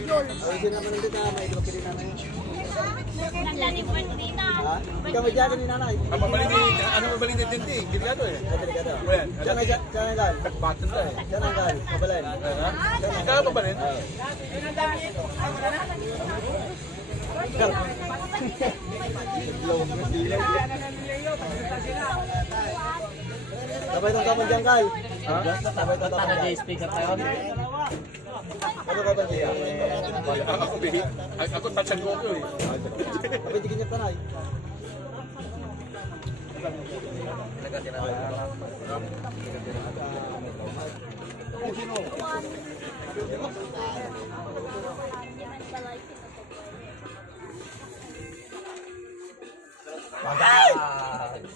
Ayun naman nito na may ilang pili nanay. Naglaning po din na. Ha? Ikaw madyagan ni nanay. Ang mabalin din din, delikado eh. Delikado. Well, Diyan ang gal. Batan tayo. Diyan ang gal. Mabalay. Ikaw mabalin? Gal. Sabay itong kapag dyan, Kal. Sabay itong kapag dyan. speaker tayo. Ano kapag dyan? Ako bihit. Ako touch and go ko eh. Sabay di kanyang tanay.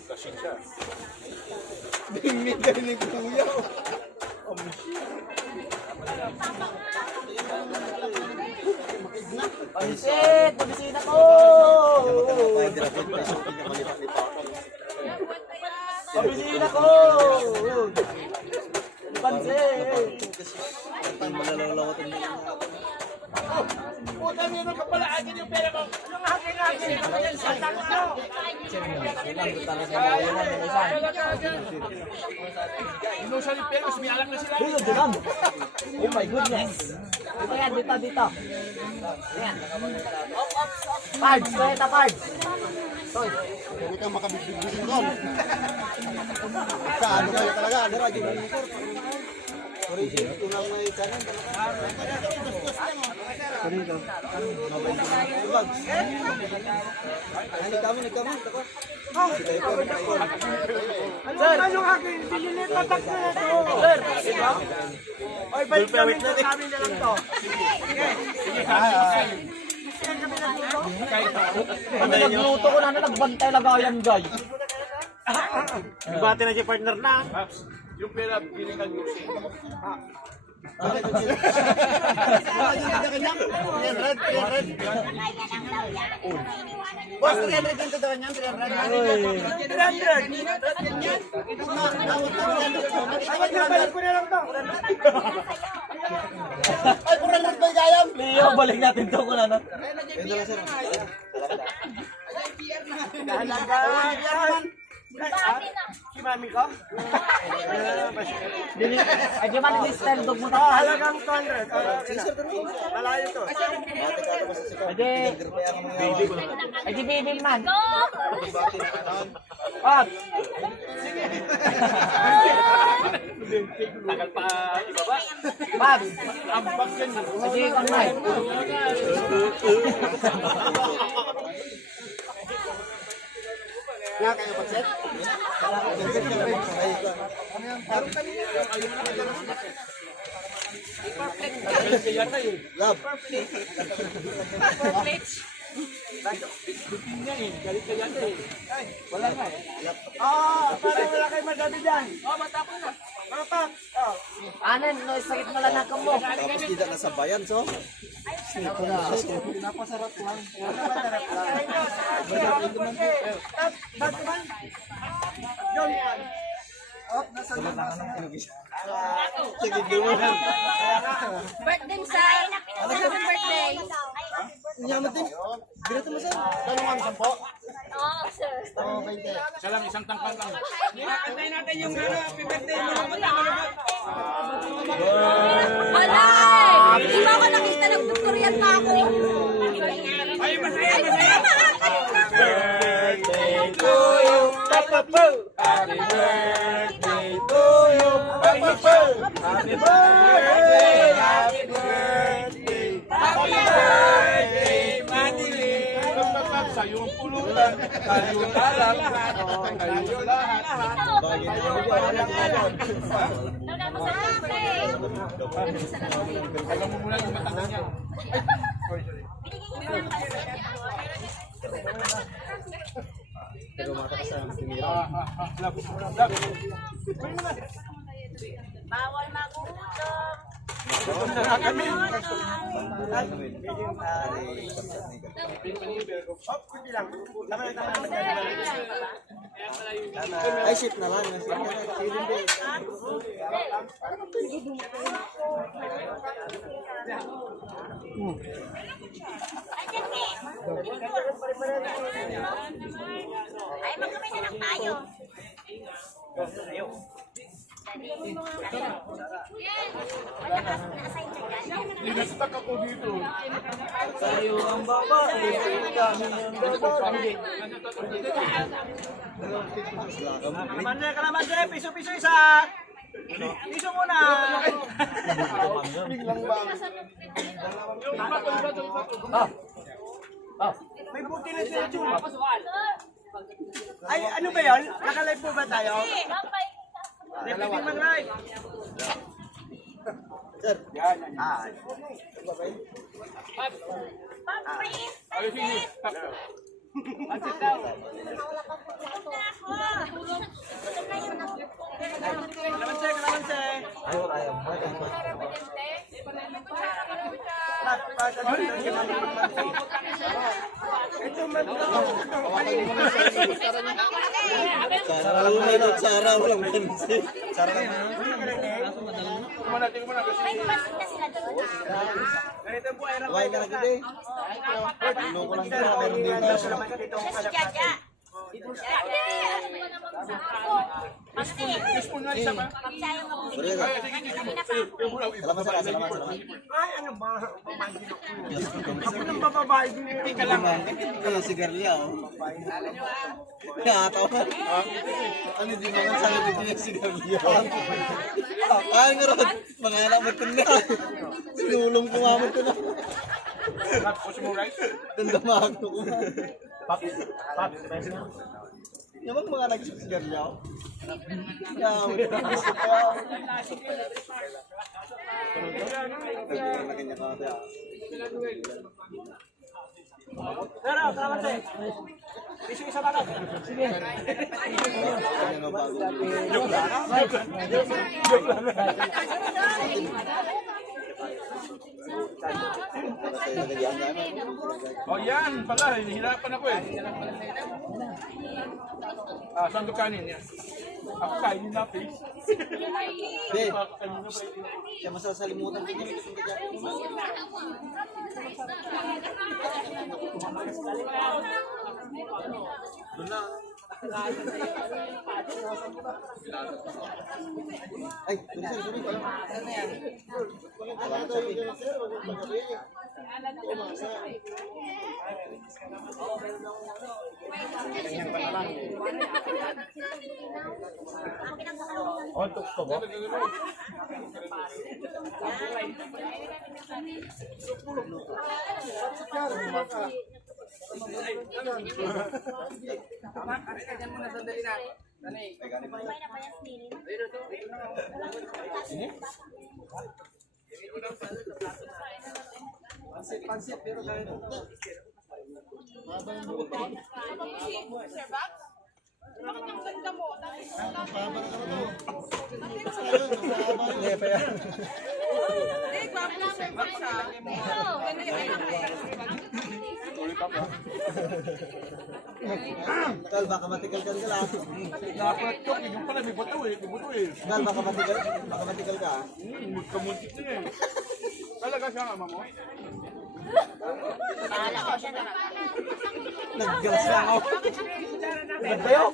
Kasing siya. Bingit ka rin yung kuya. Pansit! Pabisina ko! Pabisina ko! Pansit! Puta niyo nung kapalaagin yung pera ko. Yung akin. Sa takso. Inusan yung pera, sumialang na sila. Dito, dito! Oh my goodness! Dito yan, dito. Ayan. Pards, pwede pards! Toy! Hindi kang makabigbigin doon. Sa ano kayo talaga? Ano radyo ba yung sir? Sorry, ito lang may kanan. Sorry ito. Nagkami. Sir! Ano yung akin? Dililit na takso na ito! Sir! Oy, balik kami na kami na lang to. Ano nagluto ko na nagbantay lagayan, guys. Bati na si partner na. Yung pera, piling ka gusto. Boss, 300 ganito daw niyan, 300. Ay, 400 ba gayam? Leo, balik natin to kung ano. Ito lang sir. Si mami ko? Ay, di man style dog mo to. Halagang 200. Malayo to. Ay, di baby man. Go! Pag! Tagal pa ibaba. Pag! Ang bag yan. Ay, di online. Nga kayo pagset? Love. Parang wala kayo magabi dyan. Matapon na. Anan, no, sakit mo lang ako mo. Tapos tidak na sa bayan, so? Sige, gawin. Birthday mo sa... Happy birthday. Nyaman din. Dito mo, sir. Tanong ang 10? Oo, sir. Oo, 20. Siya lang, isang tangkal lang. Wala! Di ba ako nakita ng tutorial pa ako? Ay, masaya! Birthday to you, Papa Po! Happy birthday to you, Papa Po! Happy birthday! Happy birthday! Happy birthday, Madeline! Sa'yo ang pulutan. Tayo lahat. Tayo lahat. Nagkano mo sa birthday? Alam mo muna yung matanda niya. Bawal magutom. Ay, shit na lang. Shit na lang. Silin din. Ay, magkamay na lang tayo. Wala ka na-assign na dyan. Nag-stuck ako dito. Tayo ang babae, kami ang babae. Kalamansi, piso-piso isa. Piso muna. Biglang bang. May buti na sila, Jun. Ay, ano ba yun? Nakalive po ba tayo? Repeating man right. Sir. Yan. Ay, sige. Kalamansi. Sara lang Sara walang pansin. Sara lang. Tingnan kasi. May kumasin na sila doon. Why na gid eh. Ano ko lang sila meron dito. Siya si Jaja. Pasti. Spoon na isa ba? Pagsayang ako. Sorry. Kanina pa ako. Salamat. Ay, ano ba? Ako nang bababae din. Tika lang. Ano sigarilya oh. Nakatawa. Ano di mga sabi din sigarilya. Ay ngarod, mga anak mo tanda. Sinulong ko mamon to na. Tapos mo rice. Tandamahan ko. Paps, best na. Yung mga nagsisigarilya. Yaw. Pero, salamat sa'yo. Piso isa ba ka? Sige. Oh, yan pala. Hinihirapan ako eh. Saan to kanin yan? Ako kainin na, please. Be, kaya masasalimutan ko din kasi kaya. Doon na. Ay, sorry. Oh, tukso ba? Kal, baka matigal ka lang. Dapat ko, yung pala may buto eh. May buto eh. Kal, baka matigal ka. Magkamuntik na eh. Talaga siya ama mo? Bahala ko siya na. Naggas lang ako. Nagbayo?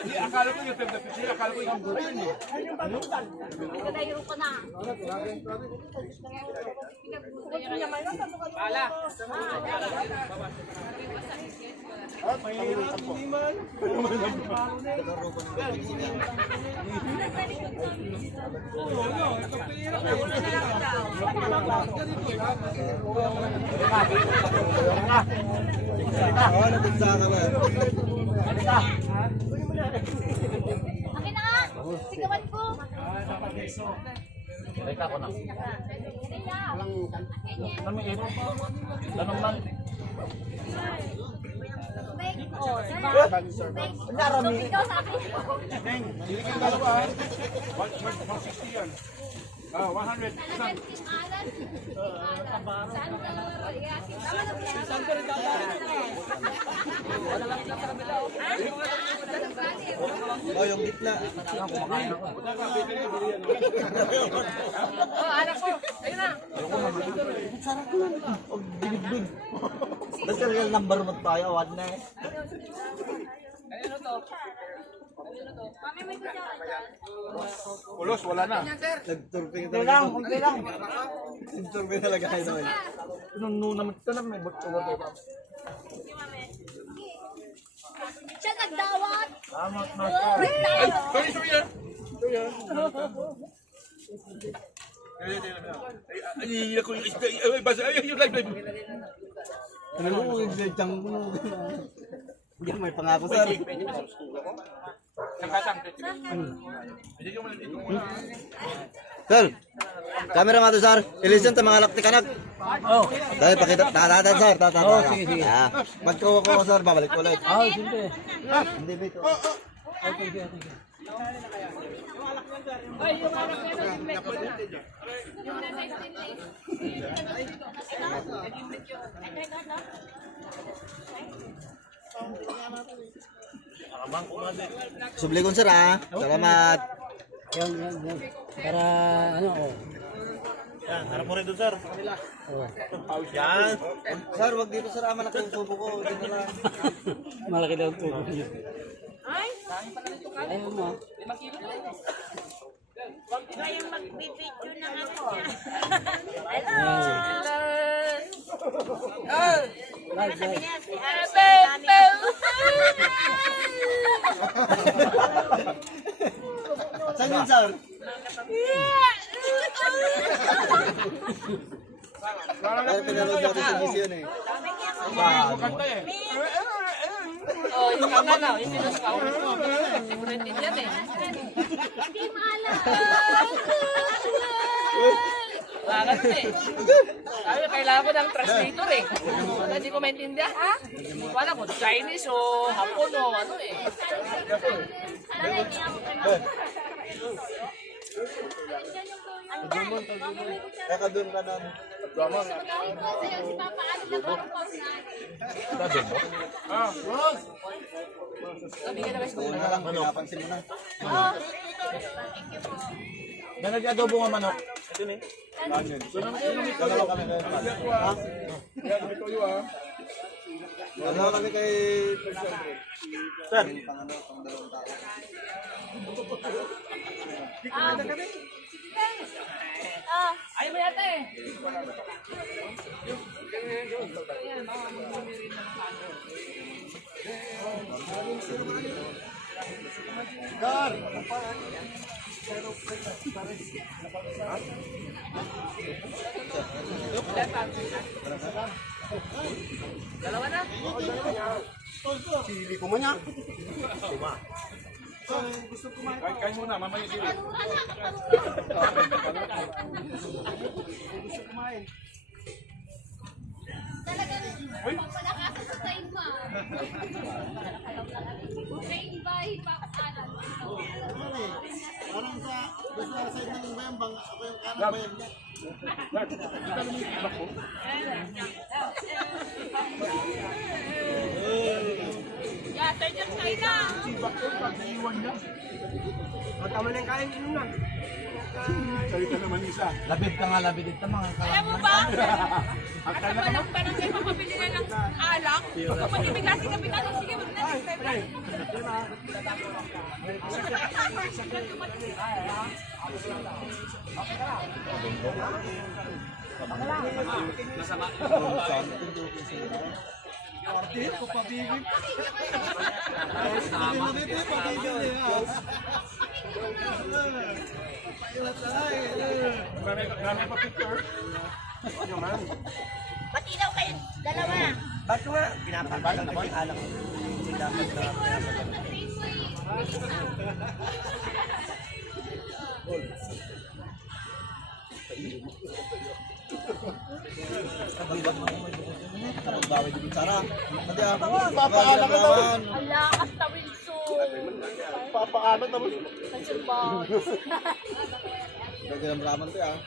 Hindi, akala ko yung temp na pisi. Akala ko yung buto yun eh. Nagkatayo ko na. Oo, natigsa ka ba? Akin na nga. Sigawan ko. Reka ko na. Kaya. Kami ito. Ganun man. Make. Oh, diba? Make. Narami. Ikaw sabi. Hindi kayo dalawa. 160 yan. 100. Talagang alat. Oh, yung gitna. Oh, anak ko. Ayun na. Oh, bilig-big. Basta real number mo tayo, wad na eh. Ayun to. Mami, may kutsara dyan. Ulos, wala na. Nagturping Kunti lang, talaga. kunti lang. Nagturping talaga kayo naman. Nung naman ito na may butso ko. Siya nagdawat. Tama na. Sorry, sorry yan. Ay, ako yung isda. Ay, basa. Ay, yung live. Ano ko, hindi tiyang ko. Hindi may pangako, sir. Sir, camera nga to, sir. Ilisten ta mga lakti kanak. Oh. Dahil pakita, tatatan, sir. Tatatan. Oh, sige, sige. Magkawa ko, sir. Babalik ulit. Oh, siyempre. Hindi, Bito. Okay, okay, okay. Sublikon, sir, ha. Salamat. Yan. Para ano, oh. Yan. Sir, wag dito, sir. Malaki yung tubo ko. Dito lang. Malaki daw ang tubo niya. Ay, Ayun mo. huwag kayong magbibidyo ng ano niya. Hello. Live, live. Niya si Ate. Saan yun, sir? Pero pinanood natin sa mission eh. Oh, yung kanta na, yung sinuskaw. Hindi ko naintindihan eh. Hindi maalam. Wala ka dun eh. Sabi, kailangan ko ng translator eh. Wala, hindi ko maintindihan. Ha? Wala ko, Chinese o Hapon o ano eh. Kaka doon ka na. Sabi ka na guys, Doon na lang, pinapansin mo na. Nag-adobo nga manok. Dalawa kami kay ha? Dalawa kami kay Sir. Pang dalawang tao. ayaw mo yata eh. Dalawa na. Sili ko man niya. Kain muna, mamaya sili. Pagpalakasan sa time mo. May iba-iba kasalan. Parang sa side ng bayambang, ako yung kanan bayambang. Yeah, third yung China. Tama na yung kain yun na. Salita naman isa. Labid ka nga, labid ito mga Alam mo ba? At walang barangay makabili na ng alak. Kapag ibigla si Kapitan, sige, wag na. Dami pa picture. Pati daw kayo, dalawa. Ba't ko nga? Pinapabalang ko yung alak. Bawi din sarap. Hindi ako. Papaalam ka daw. Ala, hasta Wilson. Papaalam naman. Kasi ba? Nagramraman to ah.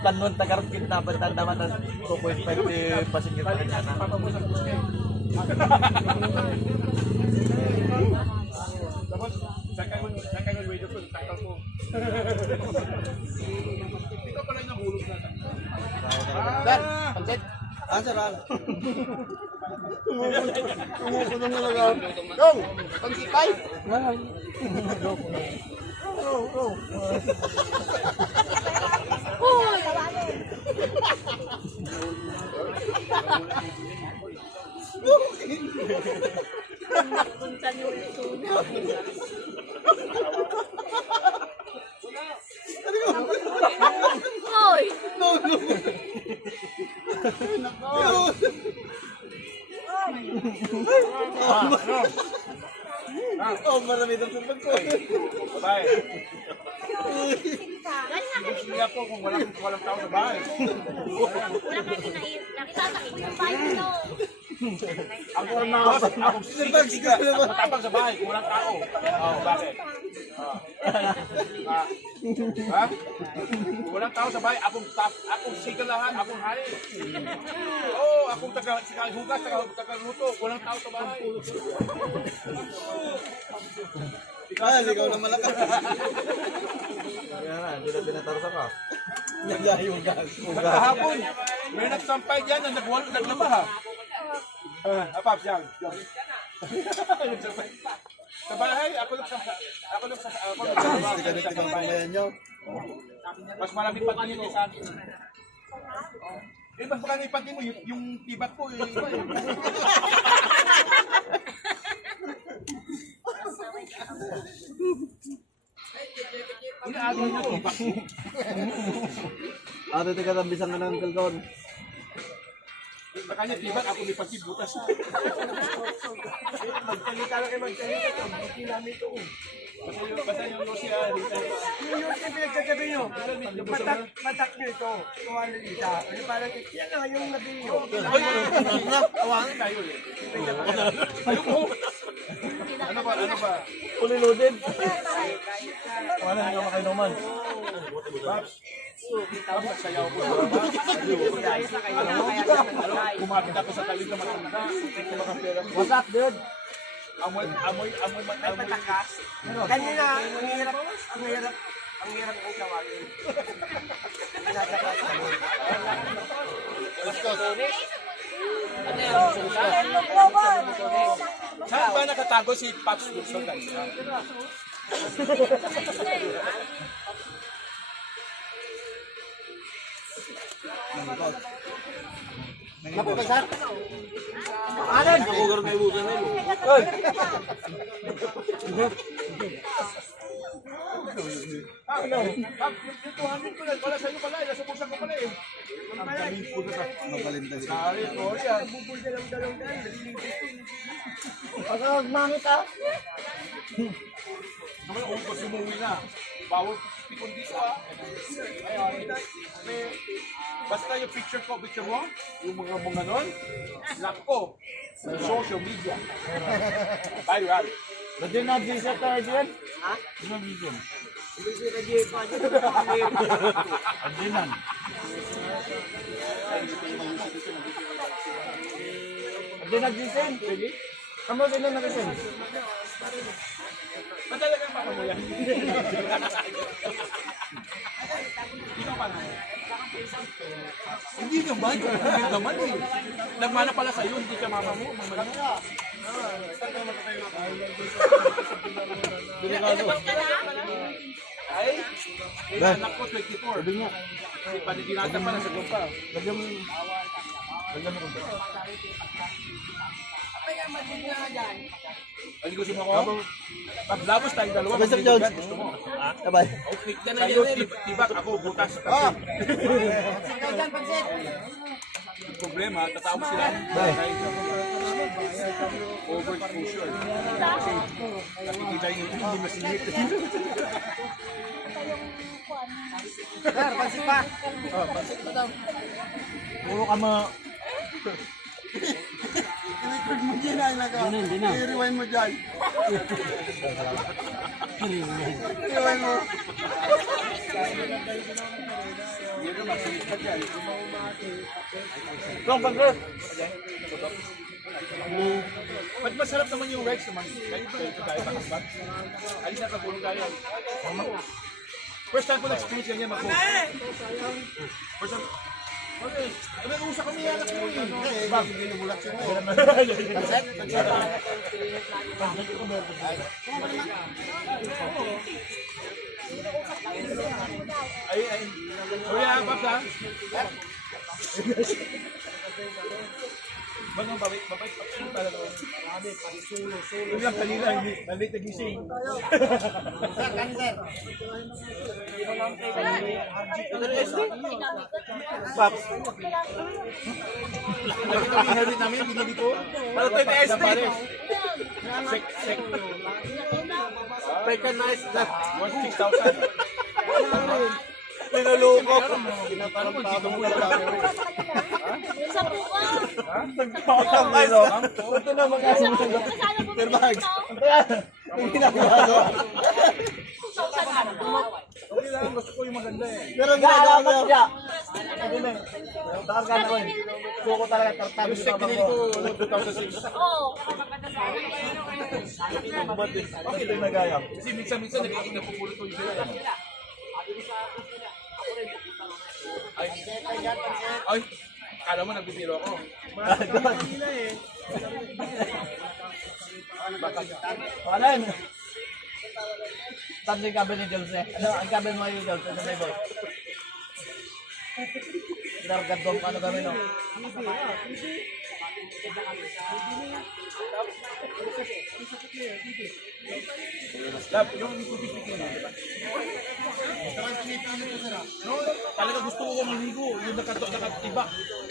Kanon tagarap kita naman ng 2.5 pasingit pa rin na. Tapos, saan kayo radio ko, takal ko. Ikaw pala yung nahulog na. Dan, pansit. Saran. Tumuko na talaga. Dong, pansipay. Hoy! Oh, marami daw sa pagkoy. Bye. Ganyan na kasi. Hindi ako kung walang tao sa bahay. Wala kayo nakita sa inyong bahay nito. Ako matapang sa bahay kung walang tao. Bakit? Ha? Kung walang tao sa bahay, akong sigalahan, akong hari. Oo, akong taga-hugas, taga-luto. Walang tao sa bahay. Ikaw na malakas. Yan na, hindi na pinatarusan ka. Naglayugas. Kahapon, may nagsampay dyan na naglaba ha. Apap, yan. Sa bahay, ako lang sa Ganit ang panglayan nyo. mas maraming pati mo sa akin. Eh, mas maraming pati mo, yung tibat ko, iba eh. Inaagaw niyo tibat ko. Ate, teka, tambisang ka ng Uncle Con. Sa kanya tibat, ako may pati butas. Magsalita lang kayo magsalita. Hindi namin ito. Basta yung Lucia, Yung pinagkagabi nyo, matak nyo ito. Kuha na isa. Ano parang, yan na yung nabili nyo. awangan tayo eh. Ano ba? Uliludin. Wala na kayo naman. Babs, sayaw ko. Kumapit ako sa talig na matanda. What's up, dude? Amoy matakas. Kanina, ang hirap kong gawin. Saan ba nakatago si Pops Wilson kanina? Napo ba, sir? Alan! Ako garo may buka na yun. Oy! Yung 200 ko lang, wala sa'yo pala, nasa bulsa ko pala eh. Mabalintag. Sorry, yan. Pagkakag mangit ah. Naman kung gusto umuwi na, bawal pikon dito ah. Ayun, basta yung picture mo, yung mga nun, lock ko sa social media. Viral. Nandiyan na, G-set tayo dyan? Ha? Ano ang vision? Nandiyan na. Nandiyan na, G-set? Kamu sila nag-send? Ba't talagang baka mo yan? Ikaw pa na. Hindi naman, hindi naman eh. Nagmana pala sa'yo, hindi ka mama mo. Ay, may anak ko 24. Sabi nga. Paninata pa na sa gumpa. Lagyan mo. Lagyan mo kung Ano gusto mo ko? Paglabos tayong dalawa. Sabay, Sir Jones. Gusto mo? Sabay. Kayo, tibak ako, butas. Ah! Yung problema, tatawag sila. Overexposure. Kasi nakikita nyo, hindi masingit. Sir, pansin pa. Puro ka mo. I-record mo dyan ay naka. I-rewind mo dyan. I-rewind mo. Long burger. Ba't masarap naman yung rice naman? Kahit tayo makasbat. Alin na kagulong tayo. First time ko na-experience ganyan mag-cook. First time. Okay. Nag-uusap kami yan ako eh. Bang, binubulat siya mo. Ay. Kuya, Paps ha? Bagang babay talaga. Yung lang kanina, hindi. Nalit nagising. Paps. Nakita mo yung hairnet namin, binili ko. Para tayo na SD. Sek. Recognize that. 6,000. Pinuloko. Parang dito mo na lang. Sa buka. Ito na mga Kasama po Bags. Ang ginagawa ko. Okay lang, gusto ko yung maganda eh. Pero ginagawa ko. Suko talaga tartabi Yung sek binili ko 2006. Oo. Okay lang nagayang. Kasi minsan napupulot ko yung sila. Ay, kala mo nagbibiro ako. Paano? Saan yung kabel ni Jose? Ano, ang kabel mo yung Jose? Ano ba? Dargadong ano kami no? Lab, yung pipikin mo, di ba? No, talaga gusto ko maligo. Yung nakatibak.